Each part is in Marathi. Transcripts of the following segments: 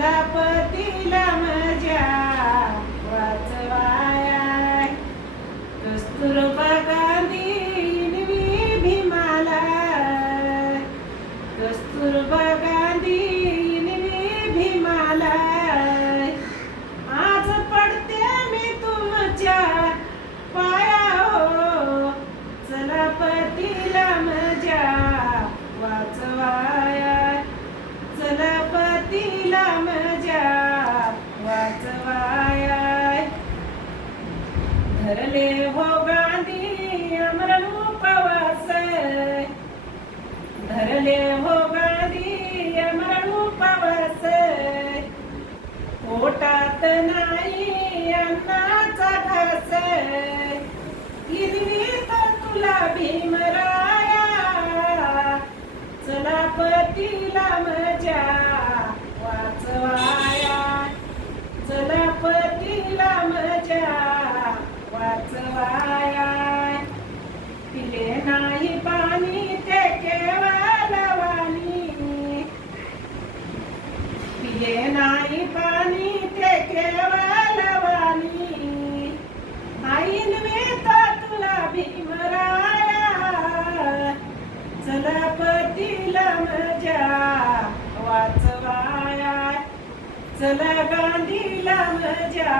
चला पतीला माझ्या वाचवाया. कस्तुरबा गांधी इनवी भीमाला, कस्तुरबा गांधी इनवी भीमाला. आज पडते मी तुमच्या पाया हो, चला पतीला माझ्या वाचवाया. चला पतीला माझ्या वाचवाया. धरले हो गांधी अमरण उपवास, धरले हो गांधी अमरण उपवास. पोटात नाही अन्नाचा घास, हिरवी तर तुला भीमराया. चला पतीला माझ्या वाचवाया. चला पतीला माझ्या वाचवाया. पिले नाही पाणी ते केवळ वाणी, पिले नाही पाणी ते केवळ वाणी. आईन वेत तुला भीमराया. चला पतीला माझ्या वाचवाया. चला गांधीला माझ्या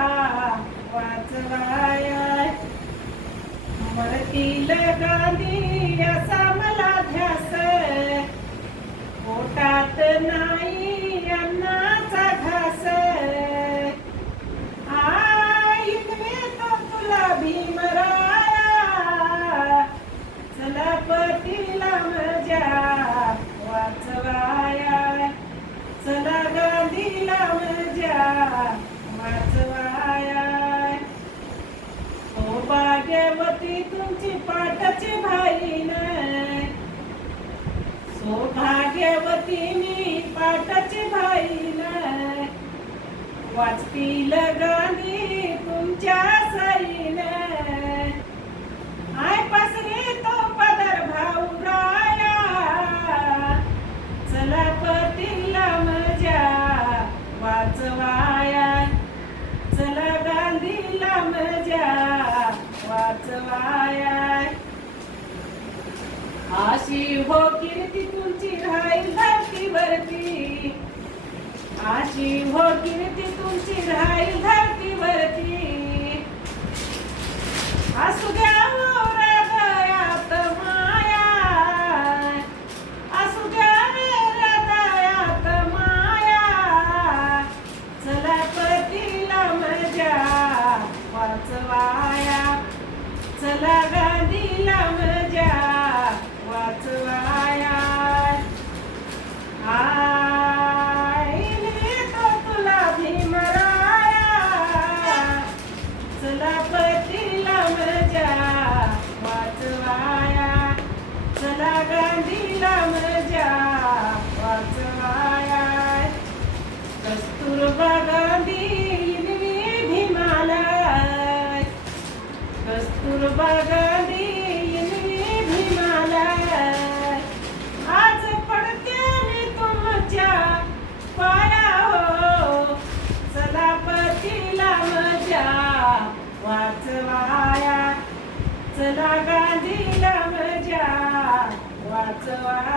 वाचवाया. मरतील गांधी असा मला ध्यास, पोटात नाही अन्नाचा घास. आईन वेत तुला भीमराया. चला पतीला माझ्या वाचवाया. चला गांधीला माझ्या वाचवाया. ओ भाग्यवती तुमची पाठाची भाईन, सौभाग्यवती मी पाठाची भाईन. वाचतील गांधी तुमच्या सईन. आय पसरे तो पदर भाऊराया. चला पतीला माझ्या वाचवाया. चला गांधीला माझ्या वाचवाया. अशी हो कीर्ती तुमची राहील धरतीवरती, अशी हो कीर्ती तुमची राहील धरतीवरती. असू द्या हो हृदयात माया, असू द्या हृदयात माया. चला पतीला माझ्या वाचवाया. चला गांधीला माझ्या वाचवाया. आईन वेत तुला भीमराया. चला पतीला माझ्या वाचवाया. चला गांधीला माझ्या वाचवाया. कस्तुरबा गांधी इनवी भीमाला, कस्तुरबा गांधी इनवी भीमाला. आज पडते मी तुमच्या पाया हो, चला पतीला माझ्या वाचवाया. चला गांधीला माझ्या वाचवाया.